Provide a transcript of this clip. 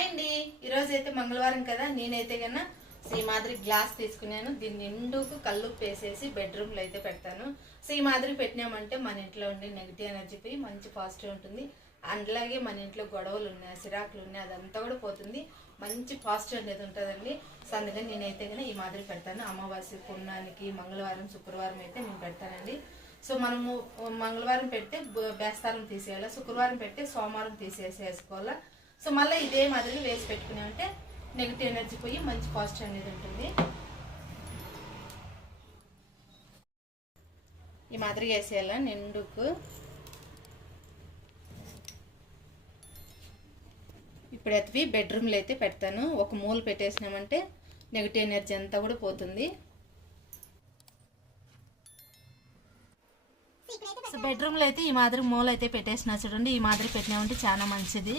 Hi అండి. ఈరోజు అయితే మంగళవారం కదా, నేనైతే కన్నా ఈ మాదిరి గ్లాస్ తీసుకున్నాను. దీన్ని నిండుకు కల్లుప్పు వేసేసి బెడ్రూమ్లో అయితే పెడతాను. సో ఈ మాదిరి పెట్టినామంటే మన ఇంట్లో ఉండే నెగిటివ్ ఎనర్జీ పోయి మంచి పాజిటివ్ ఉంటుంది. అలాగే మన ఇంట్లో గొడవలు ఉన్నాయి, సిరాకులు ఉన్నాయి, అదంతా కూడా పోతుంది. మంచి పాజిటివ్ అనేది ఉంటుందండి. సో అందుకని నేనైతే కన్నా ఈ మాదిరి పెడతాను. అమావాస్య పుణ్యానికి మంగళవారం శుక్రవారం అయితే నేను పెడతానండి. సో మనము మంగళవారం పెడితే బేస్తారం తీసేయాలి, శుక్రవారం పెడితే సోమవారం తీసేసుకోవాలా. సో మళ్ళీ ఇదే మాదిరిగా వేసి పెట్టుకున్నామంటే నెగిటివ్ ఎనర్జీ పోయి మంచి పాజిటివ్ అనేది ఉంటుంది. ఈ మాదిరిగా వేసేయాల నిండుకు. ఇప్పుడు అవి బెడ్రూమ్లో అయితే పెడతాను. ఒక మూల పెట్టేసినామంటే నెగిటివ్ ఎనర్జీ అంతా కూడా పోతుంది. సో బెడ్రూమ్లో అయితే ఈ మాదిరి మూల అయితే పెట్టేసిన చూడండి. ఈ మాదిరి పెట్టినామంటే చాలా మంచిది.